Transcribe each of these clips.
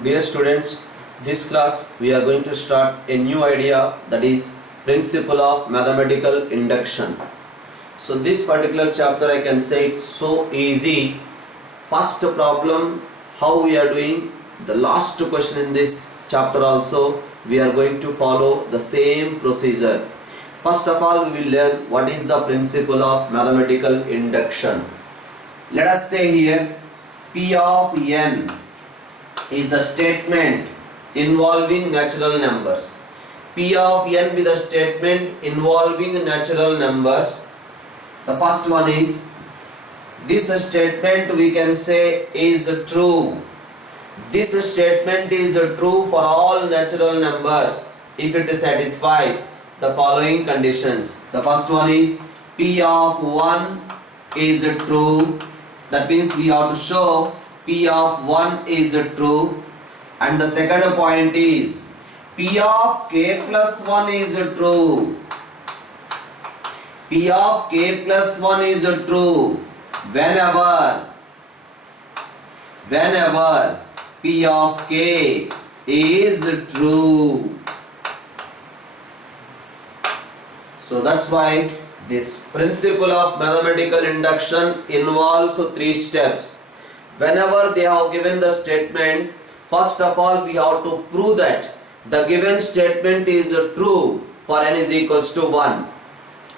Dear students, this class we are going to start a new idea, that is principle of mathematical induction. So this particular chapter I can say it's so easy. First problem, how we are doing, the last question in this chapter also we are going to follow the same procedure. First of all, we will learn what is the principle of mathematical induction. Let us say here P of n is the statement involving natural numbers. P of n be the statement involving natural numbers. The first one is, this statement we can say is true. This statement is true for all natural numbers if it satisfies the following conditions. The first one is P of 1 is true. That means we have to show P of 1 is true. And the second point is P of k plus 1 is true. P of k plus 1 is true whenever P of k is true. So that's why this principle of mathematical induction involves three steps. Whenever they have given the statement, first of all we have to prove that the given statement is true for n is equals to 1.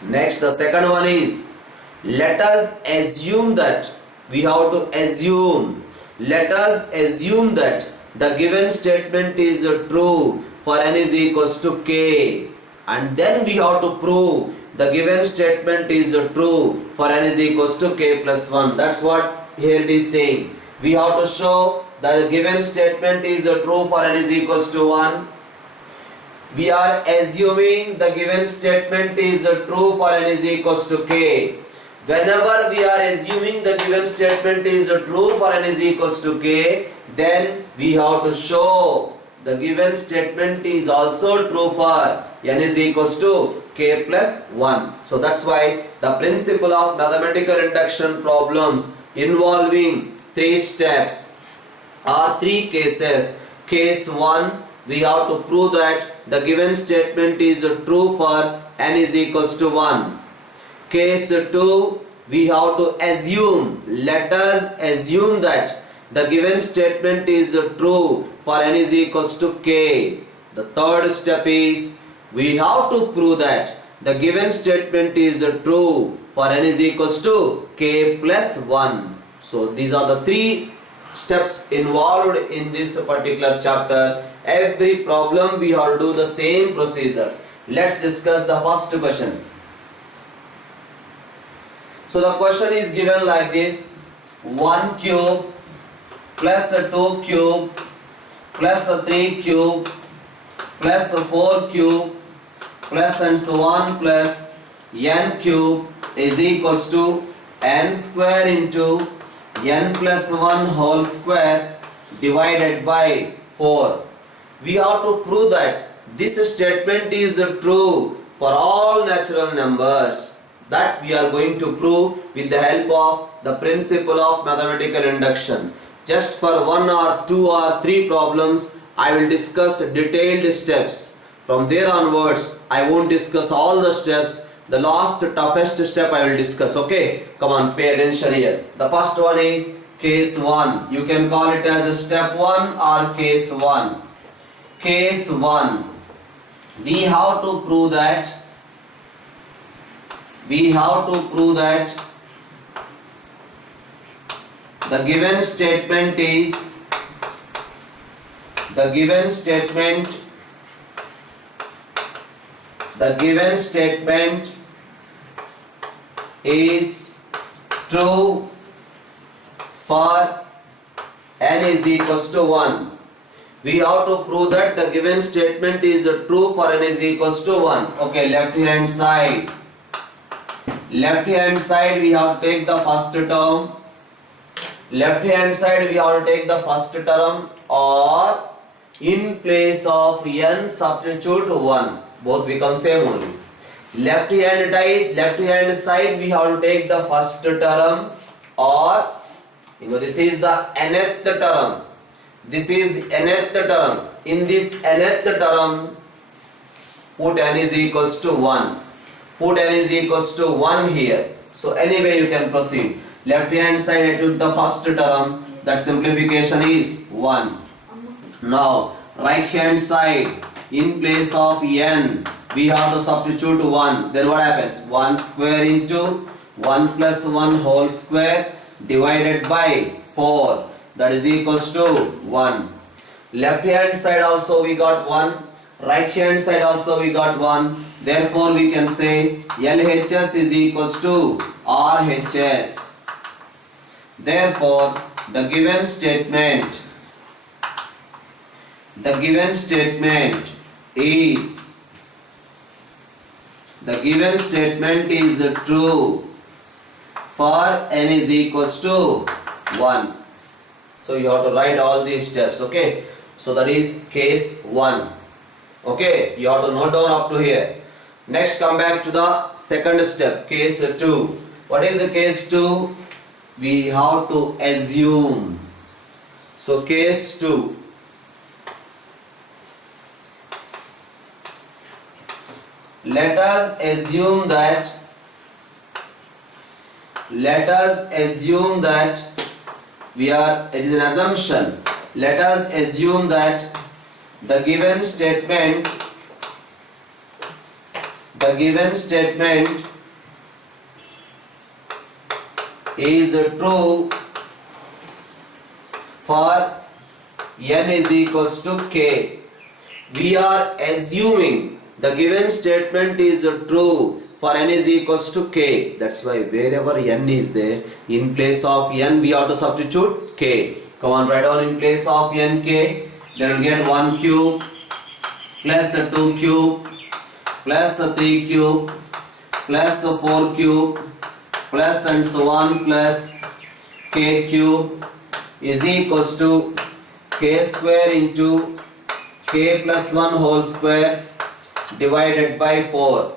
Next, the second one is, let us assume that the given statement is true for n is equals to k, and then we have to prove the given statement is true for n is equals to k plus 1. That's what here it is saying. We have to show that the given statement is true for n is equals to 1. We are assuming the given statement is true for n is equals to k. Whenever we are assuming the given statement is true for n is equals to k, then we have to show the given statement is also true for n is equals to k plus 1. So that's why the principle of mathematical induction problems involving three steps or three cases. Case 1, we have to prove that the given statement is true for n is equals to 1. Case 2, we have to assume, let us assume that the given statement is true for n is equals to k. The third step is, we have to prove that the given statement is true for n is equals to k plus 1. So these are the three steps involved in this particular chapter. Every problem we have to do the same procedure. Let's discuss the first question. So the question is given like this: 1 cube plus 2 cube plus 3 cube plus 4 cube plus and so on plus n cube is equals to n square into n plus 1 whole square divided by 4. We have to prove that this statement is true for all natural numbers. That we are going to prove with the help of the principle of mathematical induction. Just for 1 or 2 or 3 problems, I will discuss detailed steps. From there onwards, I won't discuss all the steps. The last toughest step I will discuss. Okay, come on, pay attention here. The first one is case 1. You can call it as step 1 or case 1. Case 1. We have to prove that the given statement is true for n is equals to 1. We have to prove that the given statement is true for n is equals to 1. Okay, left hand side we have to take the first term. Or in place of n substitute 1. Both become same only. Left hand side we have to take the first term, or this is the nth term. This is nth term. In this nth term, put n is equals to 1. Put n is equals to 1 here. So anyway you can proceed. Left hand side I took the first term. That simplification is 1. Now right hand side, in place of n we have to substitute 1. Then what happens? 1 square into 1 plus 1 whole square divided by 4. That is equals to 1. Left hand side also we got 1. Right hand side also we got 1. Therefore we can say LHS is equals to RHS. Therefore the given statement is true for n is equals to 1. So you have to write all these steps, okay? So that is case 1. Okay, you have to note down up to here. Next come back to the second step, case 2. What is the case 2? We have to assume. So case 2. Let us assume that it is an assumption. Let us assume that the given statement is true for n is equals to k. We are assuming the given statement is true for n is equals to k. That's why wherever n is there, in place of n we have to substitute k. Come on, write down in place of n k. Then we get 1 cube plus 2 cube plus 3 cube plus 4 cube plus and so on plus k cube is equals to k square into k plus 1 whole square divided by 4.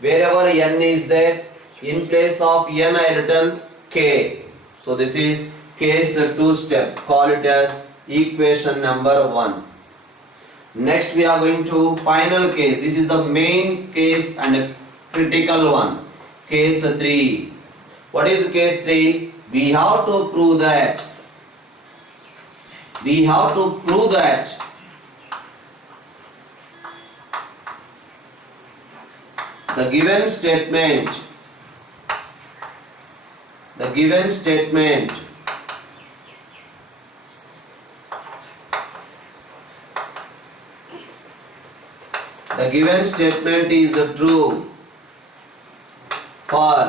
Wherever n is there, in place of n I written k. So this is case 2 step. Call it as equation number 1. Next we are going to final case. This is the main case and a critical one. Case 3. What is case 3? We have to prove that the given statement is true for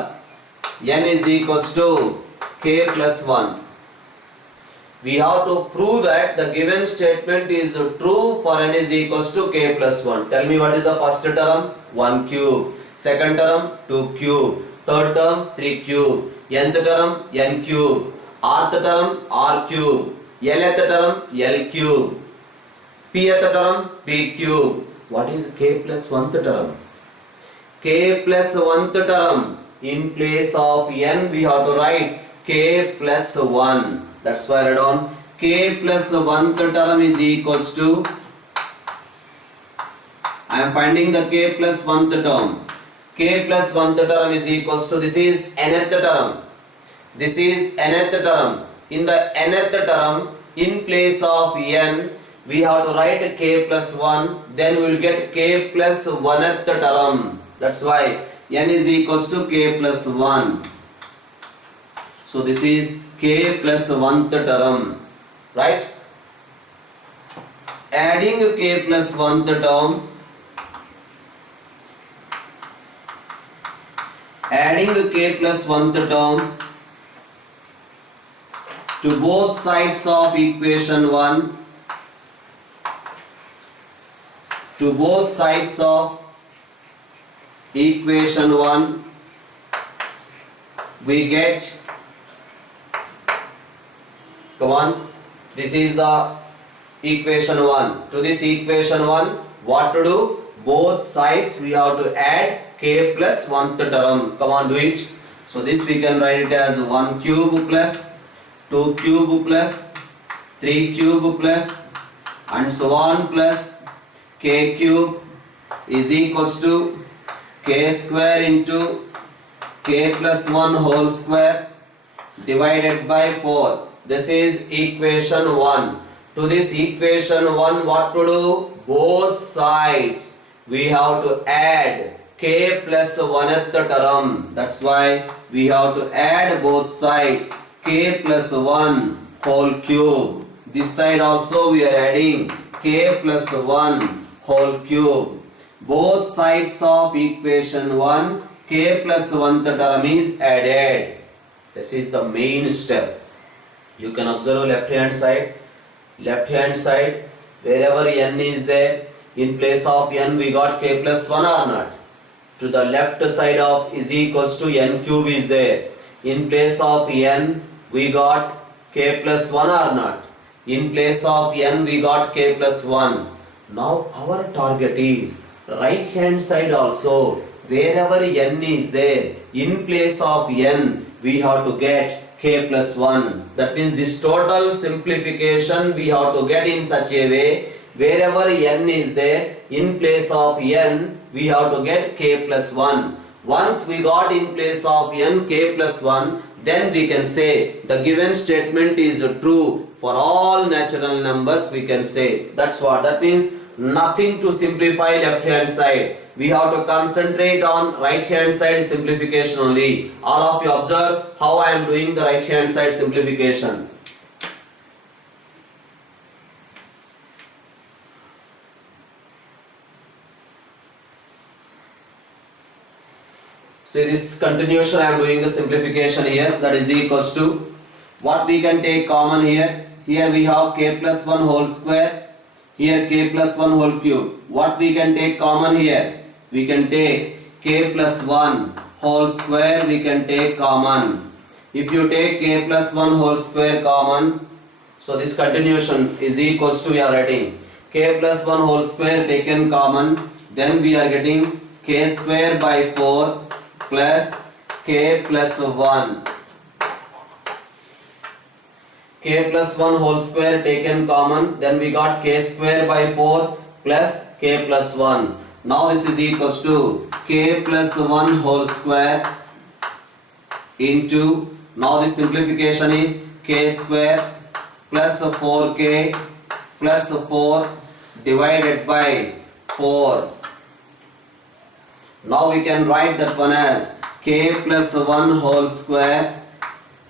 n is equals to k plus 1. We have to prove that the given statement is true for n is equals to k plus 1. Tell me what is the first term? 1 cube. Second term? 2 cube. Third term? 3 cube. Nth term? n cube. Rth term? r cube. Lth term? l cube. Pth term? p cube. What is k plus 1th term? K plus 1th term. In place of n we have to write k plus 1. That's why I write on k plus 1th term is equals to, I am finding the k plus 1th term. K plus 1th term is equals to, this is nth term. This is nth term. In the nth term, in place of n, we have to write k plus 1. Then we will get k plus 1th term. That's why n is equals to k plus 1. So this is k plus 1th term. Right? Adding k plus 1th term. Adding k plus 1th term to both sides of equation 1. To both sides of equation 1, we get, come on, this is the equation 1. To this equation 1, what to do? Both sides we have to add k plus 1th term. Come on, do it. So this we can write it as 1 cube plus 2 cube plus 3 cube plus and so on plus k cube is equals to k square into k plus 1 whole square divided by 4. This is equation 1. To this equation 1, what to do? Both sides we have to add k plus 1th term. That's why we have to add both sides k plus 1 whole cube. This side also we are adding k plus 1 whole cube. Both sides of equation 1 k plus 1th term is added. This is the main step. You can observe left hand side. Left hand side, wherever n is there, in place of n we got k plus 1 or not. To the left side of is equals to n cube is there. In place of n we got k plus 1 or not. In place of n we got k plus 1. Now our target is right hand side also. Wherever n is there, in place of n we have to get k plus 1. That means this total simplification we have to get in such a way, wherever n is there, in place of n we have to get k plus 1. Once we got in place of n k plus 1, then we can say the given statement is true for all natural numbers, we can say. That's what that means. Nothing to simplify left hand side. We have to concentrate on right hand side simplification only. All of you observe how I am doing the right hand side simplification. See this continuation, I am doing the simplification here. That is equals to what we can take common here. Here we have k plus 1 whole square. Here k plus 1 whole cube. What we can take common here? We can take k plus 1 whole square, we can take common. If you take k plus 1 whole square common, so this continuation is equals to, we are writing k plus 1 whole square taken common, then we are getting k square by 4 plus k plus 1. K plus 1 whole square taken common, then we got k square by 4 plus k plus 1. Now this is equals to k plus 1 whole square into, now this simplification is k square plus 4k plus 4 divided by 4. Now we can write that one as k plus 1 whole square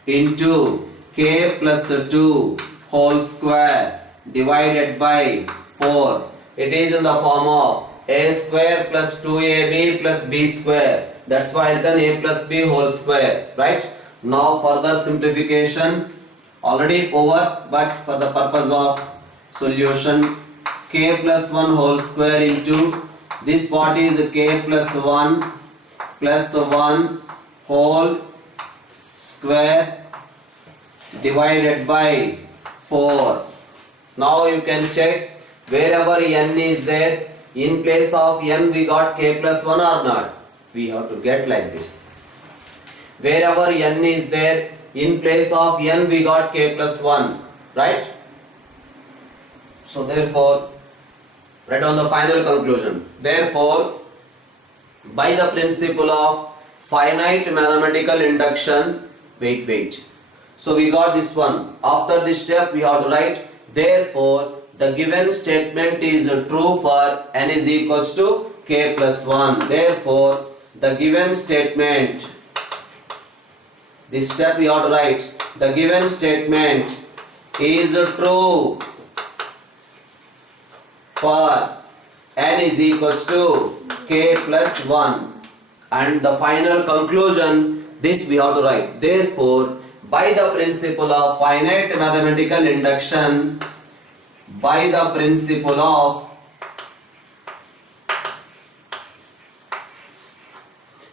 into k plus 2 whole square divided by 4. It is in the form of a square plus 2ab plus b square. That's why written a plus b whole square, right? Now further simplification already over, but for the purpose of solution, k plus 1 whole square into this part is k plus 1 whole square divided by 4. Now you can check wherever n is there, in place of n we got k plus 1 or not. We have to get like this. Wherever n is there, in place of n we got k plus 1, right? So therefore, write on the final conclusion. Therefore, by the principle of finite mathematical induction, wait. So we got this one. After this step we have to write, therefore the given statement is true for n is equals to k plus 1. Therefore the given statement, this step we have to write, the given statement is true for n is equals to k plus 1. And the final conclusion, this we have to write, therefore by the principle of finite mathematical induction, by the principle of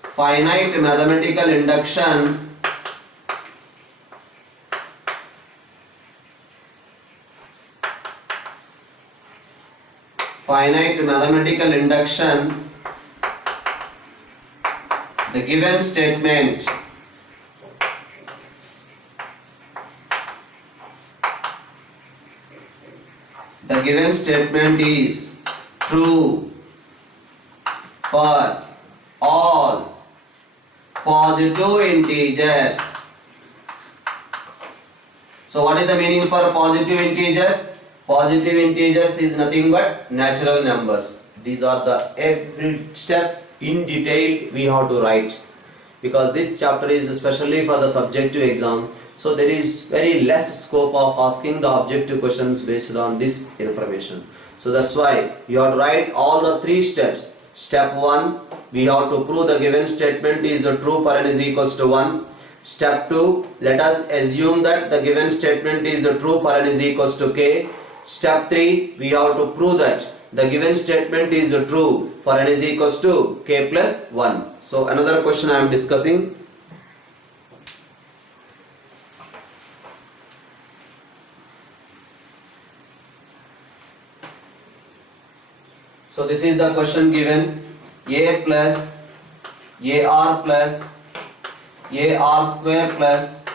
finite mathematical induction, the given statement given statement is true for all positive integers. So what is the meaning for positive integers? Positive integers is nothing but natural numbers. These are the every step in detail we have to write, because this chapter is especially for the subjective exam. So there is very less scope of asking the objective questions based on this information. So that's why you have to write all the three steps. Step 1, we have to prove the given statement is true for n is equals to 1. Step 2, let us assume that the given statement is true for n is equals to k. Step 3, we have to prove that the given statement is true for n is equals to k plus 1. So another question I am discussing. So this is the question given: a plus ar plus ar square plus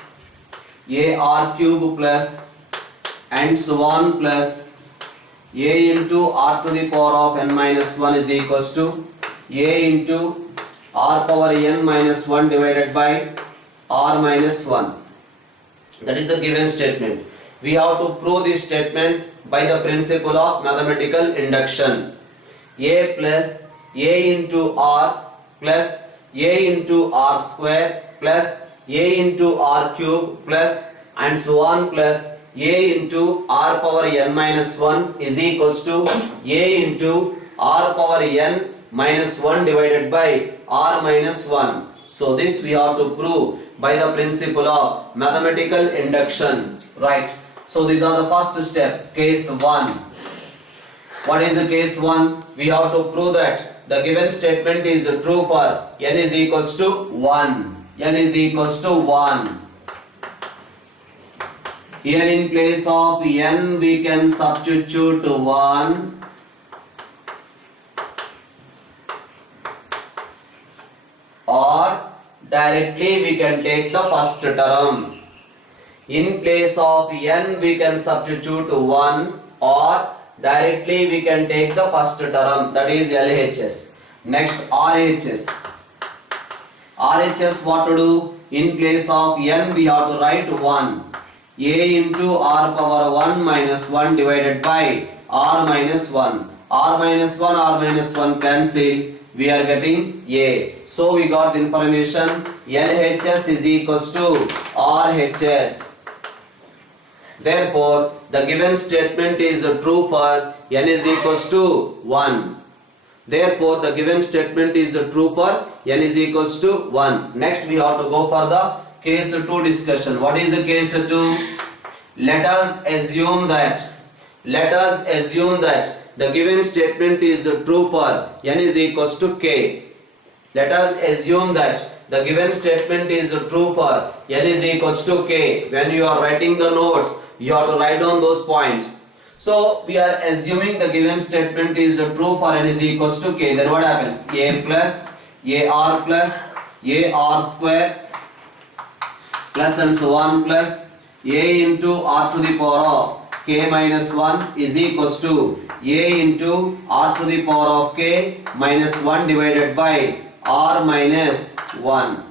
ar cube plus and so on plus a into r to the power of n minus 1 is equals to a into r power n minus 1 divided by r minus 1. That is the given statement. We have to prove this statement by the principle of mathematical induction. A plus a into r plus a into r square plus a into r cube plus and so on plus a into r power n minus 1 is equals to a into r power n minus 1 divided by r minus 1. So this we have to prove by the principle of mathematical induction. Right. So these are the first step, case 1. What is the case 1? We have to prove that the given statement is true for n is equals to 1. N is equals to 1. Here in place of n we can substitute 1 or directly we can take the first term. In place of n we can substitute 1 or directly we can take the first term, that is LHS. Next RHS. RHS what to do? In place of n we have to write 1. A into r power 1 minus 1 divided by r minus 1. R minus 1, r minus 1 cancel. We are getting a. So we got the information LHS is equals to RHS. Therefore, the given statement is true for n is equals to 1. Therefore, the given statement is true for n is equals to 1. Next, we have to go for the case 2 discussion. What is the case 2? Let us assume that the given statement is true for n is equals to k. Let us assume that the given statement is true for n is equals to k. When you are writing the notes, you have to write down those points. So we are assuming the given statement is true for n is equals to k. Then what happens? A plus ar square plus and so on plus a into r to the power of k minus 1 is equals to a into r to the power of k minus 1 divided by r minus 1.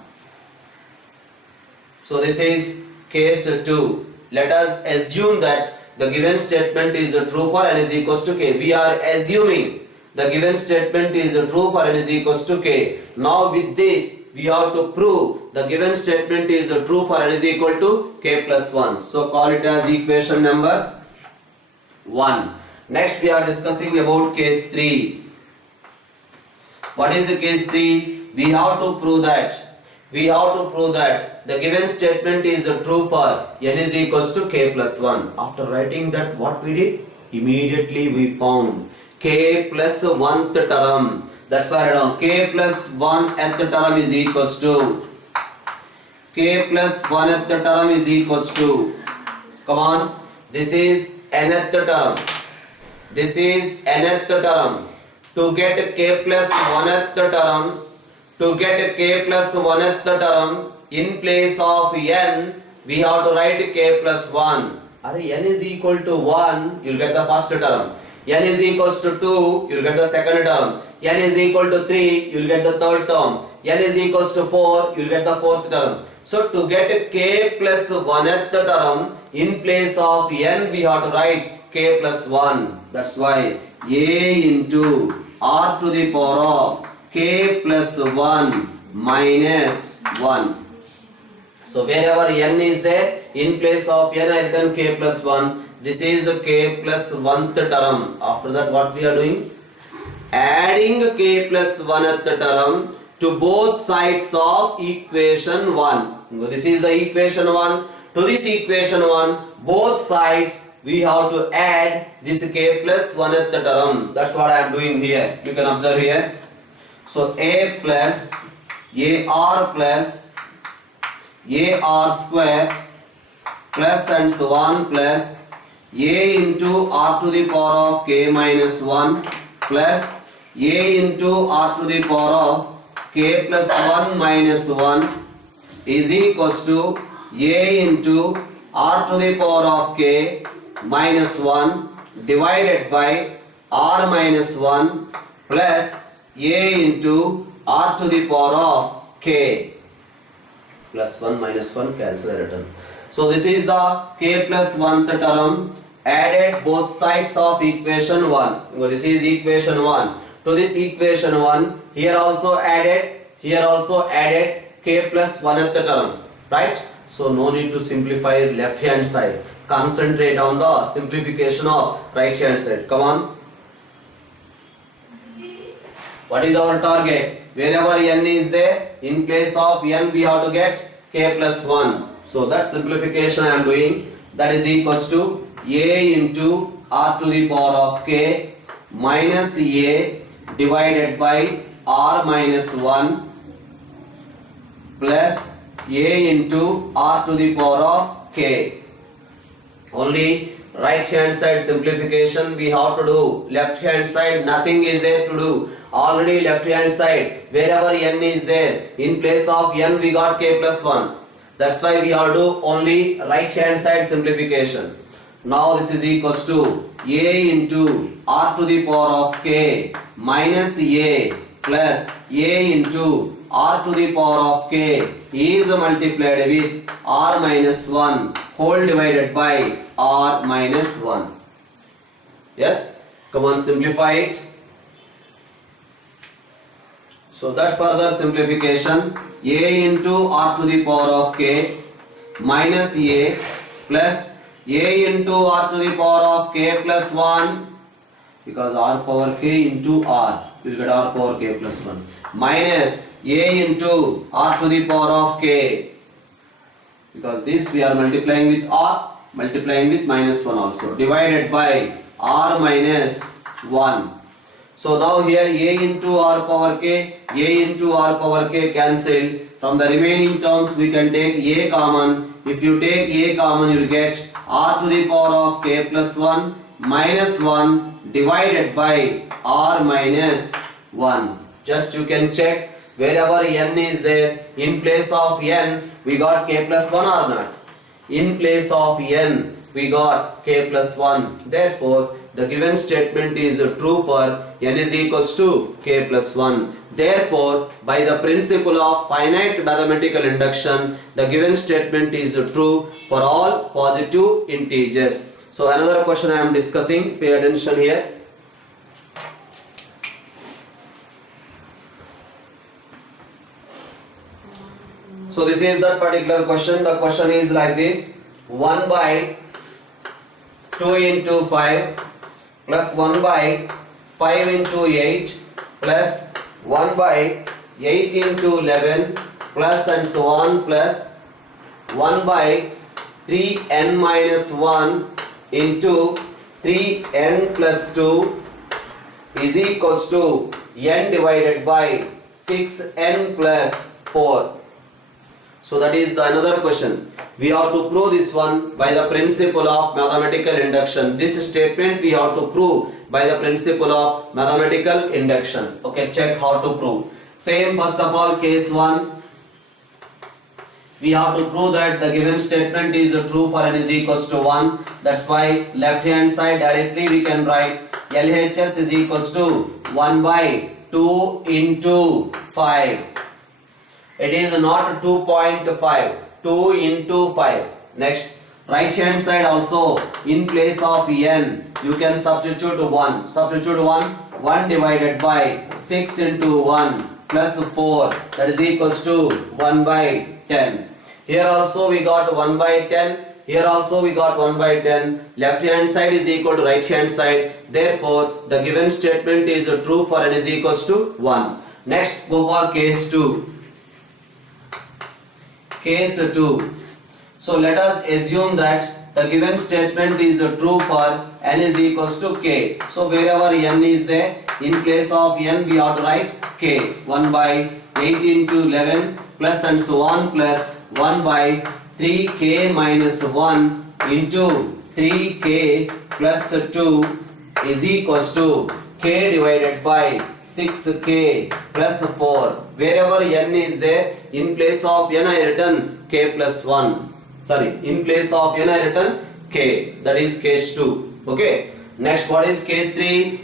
So this is case 2. Let us assume that the given statement is true for n is equals to k. We are assuming the given statement is true for n is equals to k. Now with this we have to prove the given statement is true for n is equal to k plus 1. So call it as equation number 1. Next we are discussing about case 3. What is the case 3? We have to prove that the given statement is true for n is equals to k plus 1. After writing that, what we did? Immediately we found k plus 1th term. That's why I wrote k plus 1th term is equals to k plus 1th term is equals to, come on, this is nth term. This is nth term. To get k plus 1th term, in place of n we have to write k plus 1. n is equal to 1, you'll get the first term. N is equals to 2, you'll get the second term. N is equal to 3, you'll get the third term. N is equals to 4, you'll get the fourth term. So to get k plus 1th term, in place of n we have to write k plus 1. That's why a into r to the power of k plus 1 minus 1. So wherever n is there, in place of n I written k plus 1. This is the k plus 1th term. After that what we are doing? Adding k plus 1th term to both sides of equation 1. This is the equation 1. To this equation 1, both sides we have to add this k plus 1th term. That's what I am doing here. You can observe here. So a plus ar plus ar square plus and so on plus a into r to the power of k minus 1 plus a into r to the power of k plus 1 minus 1 is equals to a into r to the power of k minus 1 divided by r minus 1 plus a into r to the power of k plus 1 minus 1 cancel the return. So this is the k plus 1th term added both sides of equation 1. This is equation 1. To this equation 1 here also added k plus 1th term, right? So no need to simplify left hand side. Concentrate on the simplification of right hand side. Come on. What is our target? Wherever n is there, in place of n we have to get k plus 1. So that simplification I am doing. That is equals to a into r to the power of k minus a divided by r minus 1 plus a into r to the power of k. Only right hand side simplification we have to do. Left hand side nothing is there to do. Already left hand side wherever n is there, in place of n we got k plus 1. That's why we have to do only right hand side simplification. Now this is equals to a into r to the power of k minus a plus a into r to the power of k is multiplied with r minus 1 whole divided by r minus 1. Yes? Come on, simplify it. So that further simplification, a into r to the power of k minus a plus a into r to the power of k plus 1, because r power k into r, you will get r power k plus 1, minus a into r to the power of k, because this we are multiplying with r, multiplying with minus 1 also, divided by r minus 1. So now here a into r power k, a into r power k cancel. From the remaining terms we can take a common. If you take a common, you will get r to the power of k plus 1 minus 1 divided by r minus 1. Just you can check wherever n is there, in place of n we got k plus 1 or not. In place of n we got k plus 1. Therefore the given statement is true for n is equals to k plus 1. Therefore, by the principle of finite mathematical induction, the given statement is true for all positive integers. So another question I am discussing, pay attention here. So this is that particular question. The question is like this: 1 by 2 into 5 plus 1 by 5 into 8 plus 1 by 8 into 11 plus and so on plus 1 by 3n minus 1 into 3n plus 2 is equals to n divided by 6n plus 4. So that is the another question. We have to prove this one by the principle of mathematical induction. This statement we have to prove by the principle of mathematical induction. Okay, check how to prove. Same, first of all, case 1. we have to prove that the given statement is true for n is equals to 1. That's why left hand side directly we can write LHS is equals to 1 by 2 into 5. It is not 2.5, 2 into 5. Next, right hand side also, in place of n, you can substitute 1. Substitute 1 divided by 6 into 1 plus 4, that is equals to 1 by 10. Here also we got 1 by 10. Here also we got 1 by 10. Left hand side is equal to right hand side. Therefore, the given statement is true for n is equals to 1. Next, go for case 2. Case 2. So let us assume that the given statement is true for n is equals to k. So wherever n is there, in place of n we have to write k. 1 by 8 into 11 plus and so on plus 1 by 3k minus 1 into 3k plus 2 is equals to k divided by 6k plus 4. Wherever n is there, in place of n I written k plus 1. Sorry, in place of n I written k. That is case 2. Okay. Next, what is case 3?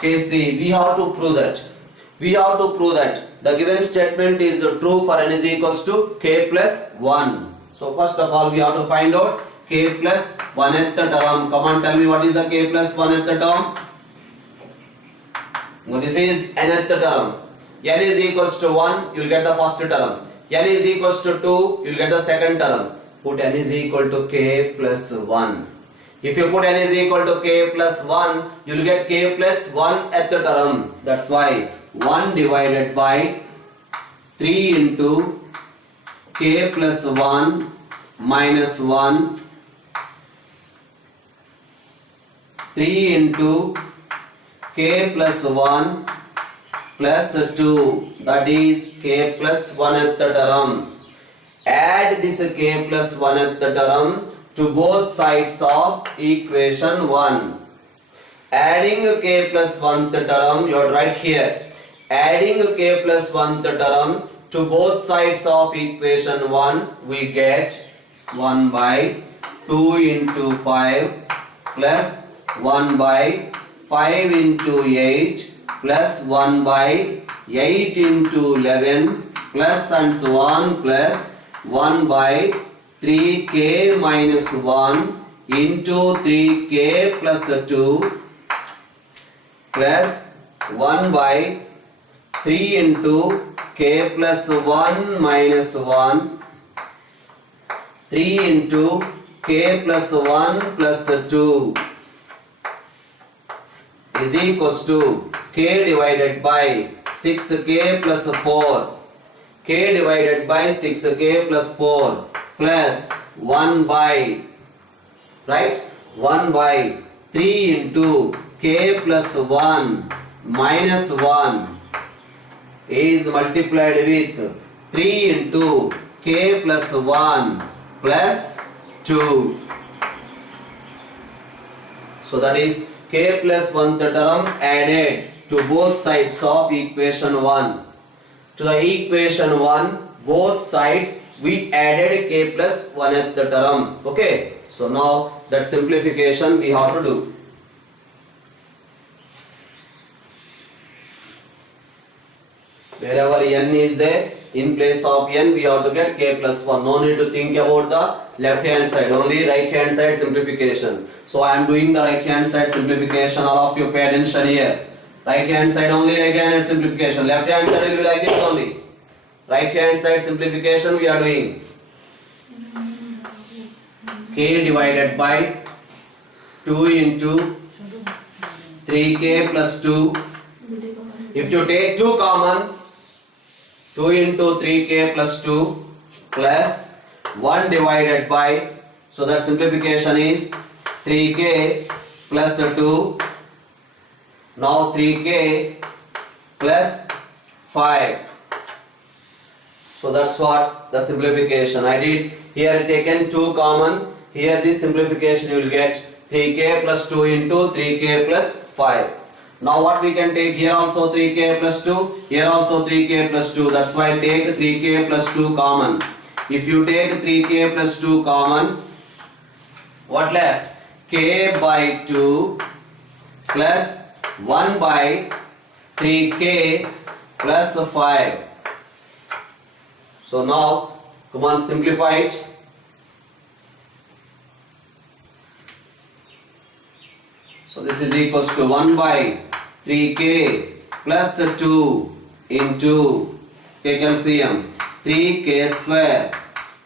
Case 3, we have to prove that. We have to prove that the given statement is true for n is equals to k plus 1. So first of all, we have to find out k plus 1th term. Come on, tell me what is the k plus 1th term? Now this is nth term. N is equals to 1, you will get the first term. N is equals to 2, you will get the second term. Put n is equal to k plus 1. If you put n is equal to k plus 1, you will get k plus 1th term. That's why 1 divided by 3 into k plus 1 minus 1, 3 into k plus 1 plus 2, that is k plus 1th term. Add this k plus 1th term to both sides of equation 1. Adding k plus 1th term, you are right here. Adding k plus 1th term to both sides of equation 1, we get 1 by 2 into 5 plus 1 by 5 into 8 plus 1 by 8 into 11 plus and so on plus 1 by 3k minus 1 into 3k plus 2 plus 1 by 3 into k plus 1 minus 1, 3 into k plus 1 plus 2 is equals to k divided by 6k plus 4, k divided by 6k plus 4 plus 1 by, right, 1 by 3 into k plus 1 minus 1 is multiplied with 3 into k plus 1 plus 2. So that is k plus 1th term added to both sides of equation 1. To the equation 1, both sides we added k plus 1th term. Okay. So now that simplification we have to do. Wherever n is there, in place of n we have to get k plus 1. No need to think about the left hand side, only right hand side simplification. So I am doing the right hand side simplification. All of you pay attention here. Right hand side only, right hand side simplification. Left hand side will be like this only. Right hand side simplification we are doing. K divided by 2 into 3k plus 2. If you take 2 common, 2 into 3k plus 2 plus 1 divided by, so that simplification is 3k plus 2, now 3k plus 5. So that's what the simplification I did. Here taken 2 common, here this simplification you will get 3k plus 2 into 3k plus 5. Now what we can take here also 3k plus 2, here also 3k plus 2. That's why take 3k plus 2 common. If you take 3k plus 2 common, what left? K by 2 plus 1 by 3k plus 5. So now come on, simplify it. So this is equals to 1 by 3k plus 2 into take LCM 3k square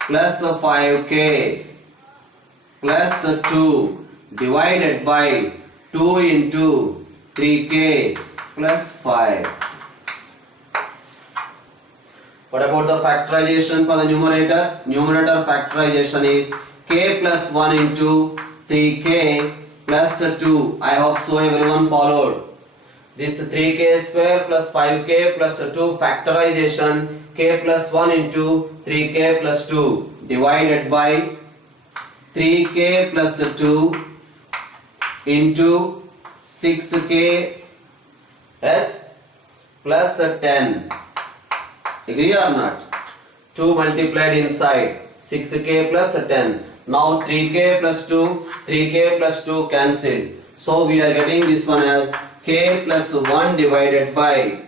plus 5k plus 2 divided by 2 into 3k plus 5. What about the factorization for the numerator? Numerator factorization is k plus 1 into 3k plus 2. I hope so everyone followed. This 3k square plus 5k plus 2 factorization, k plus 1 into 3k plus 2 divided by 3k plus 2 into 6k s plus 10. Agree or not? 2 multiplied inside 6k plus 10. Now 3k plus 2, 3k plus 2 cancel. So we are getting this one as k plus 1 divided by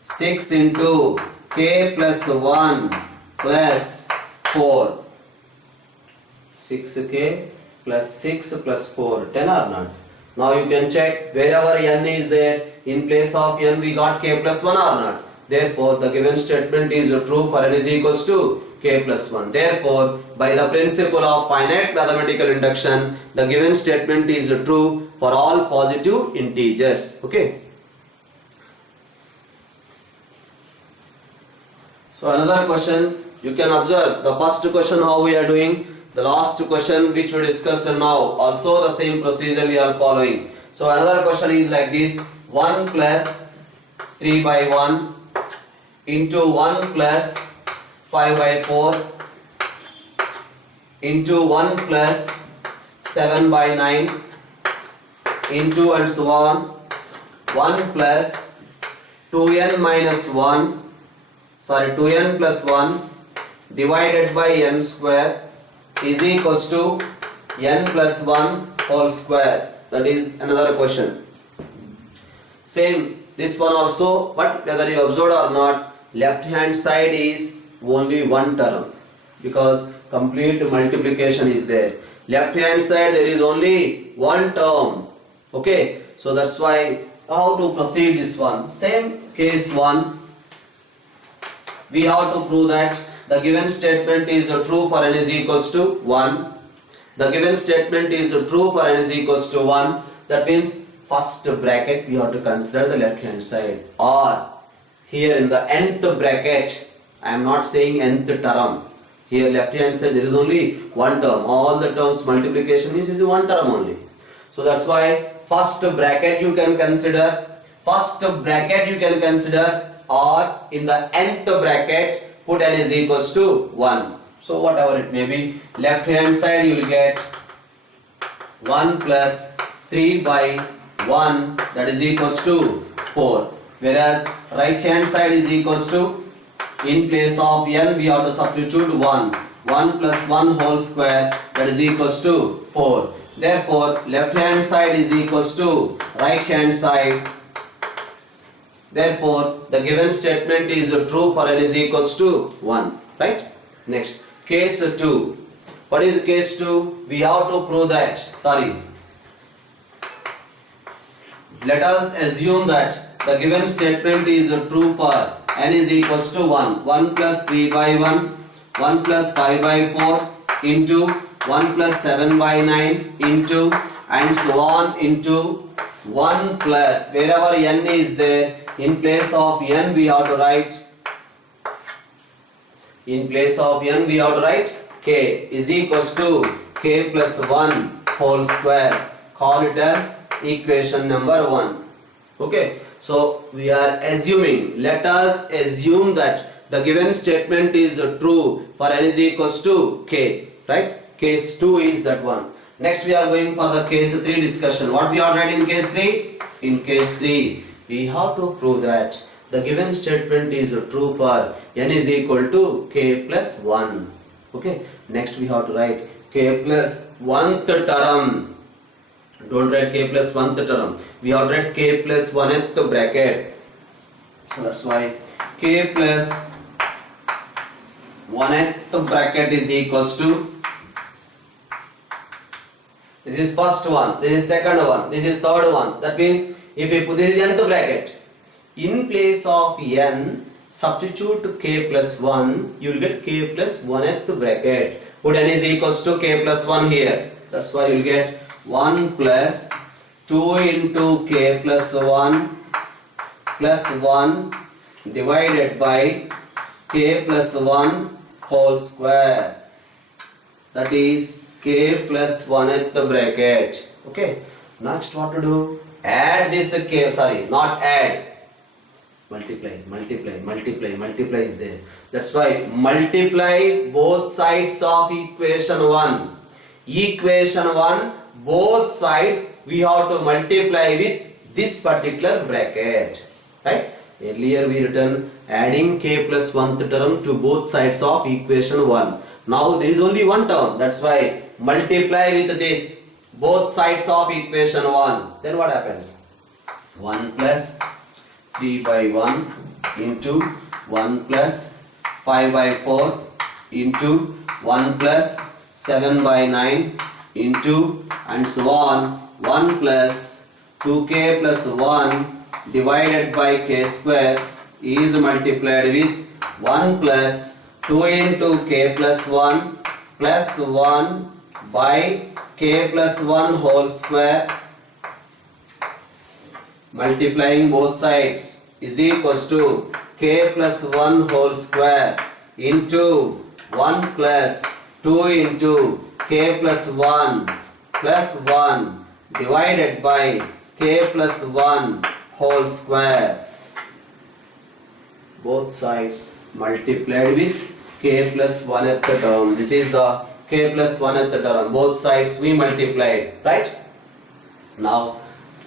6 into k plus 1 plus 4. 6k plus 6 plus 4, 10 or not? Now you can check wherever n is there, in place of n we got k plus 1 or not. Therefore the given statement is true for n is equals to k plus 1. Therefore by the principle of finite mathematical induction, the given statement is true for all positive integers. Okay. So another question, you can observe the first question how we are doing, the last question which we discussed now, also the same procedure we are following. So another question is like this: 1 plus 3 by 1 into 1 plus 5 by 4 into 1 plus 7 by 9 into and so on 1 plus 2n minus 1 2n plus 1 divided by n square is equals to n plus 1 whole square. That is another question. Same this one also, but whether you observed or not, left hand side is only one term because complete multiplication is there. Left hand side there is only one term. Okay, so that's why how to proceed this one. Same case 1, we have to prove that the given statement is true for n is equals to 1. The given statement is true for n is equals to 1. That means first bracket we have to consider the left hand side, or here in the nth bracket, I am not saying nth term. Here left hand side there is only one term. All the terms multiplication is one term only. So that's why first bracket you can consider. Or in the nth bracket put n is equals to 1. So whatever it may be, left hand side you will get 1 plus 3 by 1, that is equals to 4. Whereas right hand side is equals to, in place of n we have to substitute 1. 1 plus 1 whole square, that is equals to 4. Therefore left hand side is equals to right hand side. Therefore the given statement is true for n is equals to 1. Right? Next, case 2. What is case 2? We have to prove that, let us assume that the given statement is true for n is equals to 1. 1 plus 3 by 1, 1 plus 5 by 4 into 1 plus 7 by 9 into and so on into 1 plus, wherever n is there, in place of n we have to write, k is equals to k plus 1 whole square. Call it as equation number 1. Okay, so we are assuming, let us assume that the given statement is true for n is equals to k, right? Case 2 is that one. Next we are going for the case 3 discussion. What we are writing in case 3? in case 3, we have to prove that the given statement is true for n is equal to k plus 1. Okay, next we have to write k plus 1th term. Don't write k plus 1th term. We have to write k plus 1th bracket. So that's why k plus 1th bracket is equals to, this is first one, this is second one, this is third one. That means if we put this nth bracket, in place of n, substitute k plus 1, you will get k plus 1th bracket. Put n is equals to k plus 1 here. That's why you will get 1 plus 2 into k plus 1 plus 1 divided by k plus 1 whole square. That is k plus 1th bracket. Okay. Next what to do? Add this k, sorry, not add. Multiply is there. That's why multiply both sides of equation 1. Equation 1, both sides we have to multiply with this particular bracket. Right? Earlier we written adding k plus 1th term to both sides of equation 1. Now there is only one term. That's why multiply with this both sides of equation 1. Then what happens? 1 plus 3 by 1 into 1 plus 5 by 4 into 1 plus 7 by 9 into and so on. 1 plus 2k plus 1 divided by k square is multiplied with 1 plus 2 into k plus 1 plus 1 by k plus 1 whole square, multiplying both sides, is equals to k plus 1 whole square into 1 plus 2 into k plus 1 divided by k plus 1 whole square. Both sides multiplied with k plus 1th term. This is the k plus 1th term. Both sides we multiplied, right? Now,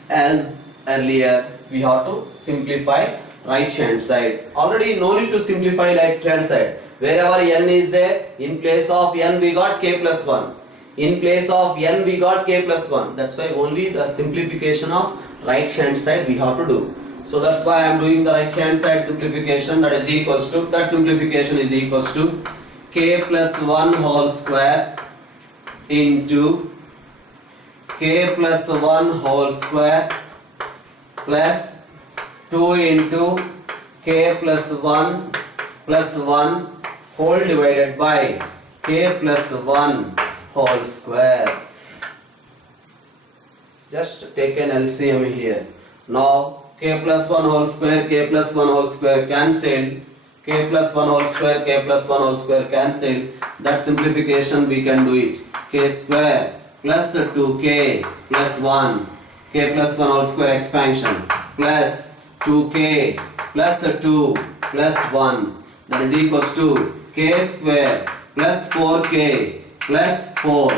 as earlier, we have to simplify right hand side. Already no need to simplify right hand side. Wherever n is there, in place of n we got k plus 1. In place of n we got k plus 1. That's why only the simplification of right hand side we have to do. So that's why I am doing the right hand side simplification. That is equals to, that simplification is equals to k plus 1 whole square into k plus 1 whole square plus 2 into k plus 1 whole divided by k plus 1 whole square. Just take an LCM here. Now k plus 1 whole square, k plus 1 whole square cancelled, k plus 1 whole square, k plus 1 whole square cancelled. That simplification we can do it. K square plus 2k plus 1, k plus 1 whole square expansion plus 2k plus 2 plus 1, that is equals to k square plus 4k plus 4,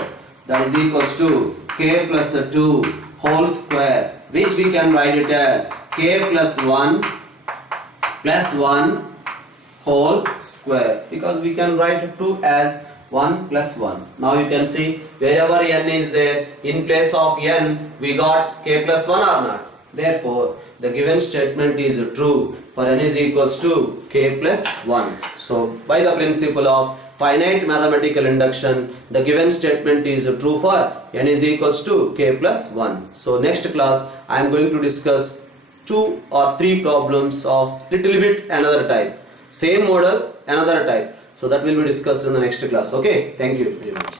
that is equals to k plus 2 whole square, which we can write it as k plus 1 whole square, because we can write 2 as 1 plus 1. Now you can see wherever n is there, in place of n we got k plus 1 or not. Therefore the given statement is true for n is equals to k plus 1. So by the principle of finite mathematical induction, the given statement is true for n is equals to k plus 1. So next class I am going to discuss 2 or 3 problems of little bit another type. Same model, another type. So that will be discussed in the next class. Okay, thank you very much.